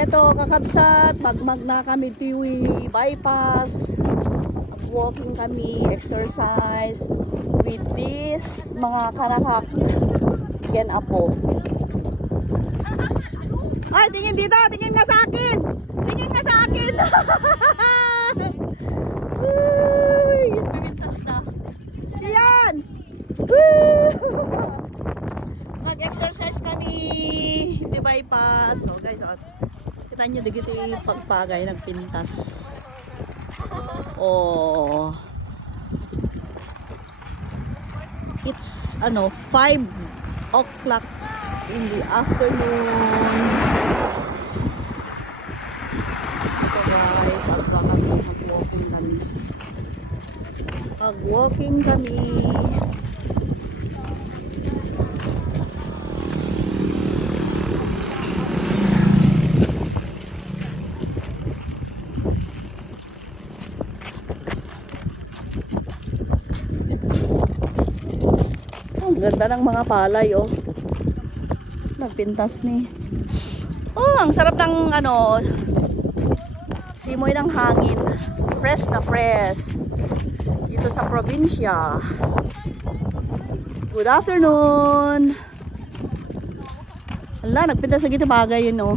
Eto, kakabsat, magmag na kami Tiwi bypass. Walking kami, exercise with this mga kanakak yan apo. Ay, tingin dito, tingin nga sa akin. Tingin nga sa akin. Uy, bimintas na. Siyan. Mag-exercise kami di bypass. So guys, kita nyo dito yung pagpagay nagpintas. Oh. It's 5 o'clock in the afternoon. Ito guys, mag-walking kami. Mag-walking kami. Ganda ng mga palay, oh. Nagpintas ni. Oh, ang sarap ng simoy ng hangin. Fresh na fresh. Dito sa probinsya. Good afternoon. Hala, nagpintas na gito bagay yun, oh.